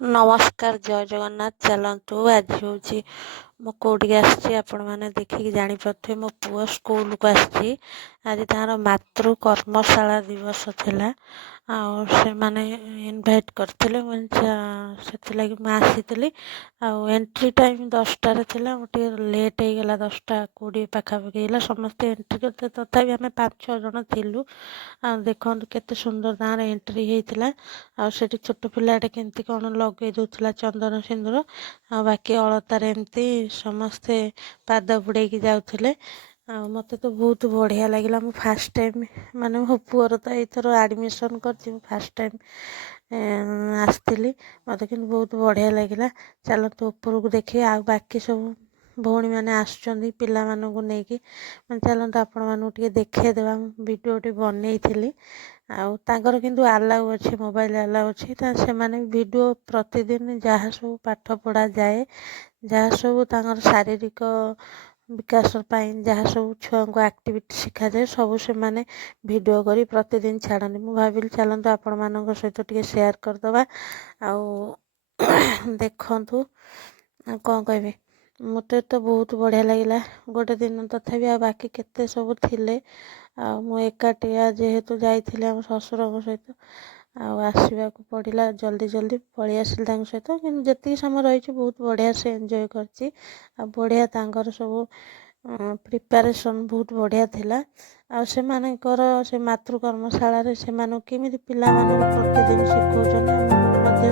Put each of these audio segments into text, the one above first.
ନମସ୍କାର ଜୟ ଜଗନ୍ନାଥ। ଚାଲନ୍ତୁ ଆଜି ହେଉଛି ମୁଁ କେଉଁଠିକି ଆସିଛି ଆପଣମାନେ ଦେଖିକି ଜାଣିପାରୁଥିବେ। ମୋ ପୁଅ ସ୍କୁଲକୁ ଆସିଛି। ଆଜି ତାଙ୍କର ମାତୃ କର୍ମଶାଳା ଦିବସ ଥିଲା, ଆଉ ସେମାନେ ଇନଭାଇଟ୍ କରିଥିଲେ। ମୁଁ ସେଥିଲାଗି ମୁଁ ଆସିଥିଲି। ଆଉ ଏଣ୍ଟ୍ରି ଟାଇମ୍ 10ଟାରେ ଥିଲା, ମୁଁ ଟିକେ ଲେଟ୍ ହେଇଗଲା, 10ଟା 20 ପାଖାପାଖି ହେଲା। ସମସ୍ତେ ଏଣ୍ଟ୍ରି କରିଥିଲେ, ତଥାପି ଆମେ 5-6 ଜଣ ଥିଲୁ। ଆଉ ଦେଖନ୍ତୁ କେତେ ସୁନ୍ଦର ତାଙ୍କର ଏଣ୍ଟ୍ରି ହେଇଥିଲା। ଆଉ ସେଠି ଛୋଟ ପିଲାଟେ କେମିତି କ'ଣ ଲଗେଇ ଦେଉଥିଲା ଚନ୍ଦନ ସିନ୍ଦୁର, ଆଉ ବାକି ଅଳତାରେ ଏମିତି ସମସ୍ତେ ପାଦ ବୁଡ଼େଇକି ଯାଉଥିଲେ। ଆଉ ମୋତେ ତ ବହୁତ ବଢ଼ିଆ ଲାଗିଲା। ମୁଁ ଫାର୍ଷ୍ଟ ଟାଇମ୍, ମାନେ ମୋ ପୁଅର ତ ଏଇଥର ଆଡ଼ମିସନ୍ କରିଛି, ମୁଁ ଫାର୍ଷ୍ଟ ଟାଇମ୍ ଆସିଥିଲି। ମୋତେ କିନ୍ତୁ ବହୁତ ବଢ଼ିଆ ଲାଗିଲା। ଚାଲନ୍ତୁ ଉପରକୁ ଦେଖିବା, ଆଉ ବାକି ସବୁ ଭଉଣୀମାନେ ଆସୁଛନ୍ତି ପିଲାମାନଙ୍କୁ ନେଇକି। ମାନେ ଚାଲନ୍ତୁ ଆପଣମାନଙ୍କୁ ଟିକେ ଦେଖେଇଦେବା। ମୁଁ ଭିଡ଼ିଓଟି ବନେଇଥିଲି। ଆଉ ତାଙ୍କର କିନ୍ତୁ ଆଲାଉ ଅଛି, ମୋବାଇଲ ଆଲାଉ ଅଛି। ସେମାନେ ଭିଡ଼ିଓ ପ୍ରତିଦିନ ଯାହା ସବୁ ପାଠ ପଢ଼ାଯାଏ, ଯାହା ସବୁ ତାଙ୍କର ଶାରୀରିକ ବିକାଶ ପାଇଁ ଯାହା ସବୁ ଛୁଆଙ୍କୁ ଆକ୍ଟିଭିଟି ଶିଖାଯାଏ, ସବୁ ସେମାନେ ଭିଡ଼ିଓ କରି ପ୍ରତିଦିନ ଛାଡ଼ନ୍ତି। ମୁଁ ଭାବିଲି ଚାଲନ୍ତୁ ଆପଣମାନଙ୍କ ସହିତ ଟିକେ ସେୟାର କରିଦେବା। ଆଉ ଦେଖନ୍ତୁ, ଆଉ କ'ଣ କହିବି, ମୋତେ ତ ବହୁତ ବଢ଼ିଆ ଲାଗିଲା। ଗୋଟେ ଦିନ ତଥାପି ଆଉ ବାକି କେତେ ସବୁ ଥିଲେ। ଆଉ ମୁଁ ଏକାଟିଆ ଯେହେତୁ ଯାଇଥିଲି ଆମ ଶ୍ୱଶୁରଙ୍କ ସହିତ, ଆଉ ଆସିବାକୁ ପଡ଼ିଲା, ଜଲ୍ଦି ପଳେଇ ଆସିଲି ତାଙ୍କ ସହିତ। କିନ୍ତୁ ଯେତିକି ସମୟ ରହିଛି ବହୁତ ବଢ଼ିଆ ସେ ଏନ୍ଜୟ କରିଛି। ଆଉ ବଢ଼ିଆ ତାଙ୍କର ସବୁ ପ୍ରିପାରେସନ୍ ବହୁତ ବଢ଼ିଆ ଥିଲା। ଆଉ ସେମାନଙ୍କର ସେ ମାତୃକର୍ମଶାଳାରେ ସେମାନଙ୍କୁ କେମିତି ପିଲାମାନଙ୍କୁ ପ୍ରତିଦିନ ଶିଖଉଛନ୍ତି, ଆମକୁ ମଧ୍ୟ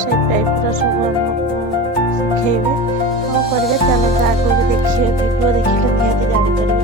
ସେଇ ଟାଇପ୍ର ସବୁ ଆମକୁ ଶିଖେଇବେ। କ'ଣ କରିବେ, ଚାଲନ୍ତୁ ଆଗକୁ ଦେଖିବେ। ଭିଡ଼ିଓ ଦେଖିଲେ ନିହାତି ଜାଣିପାରିବେ।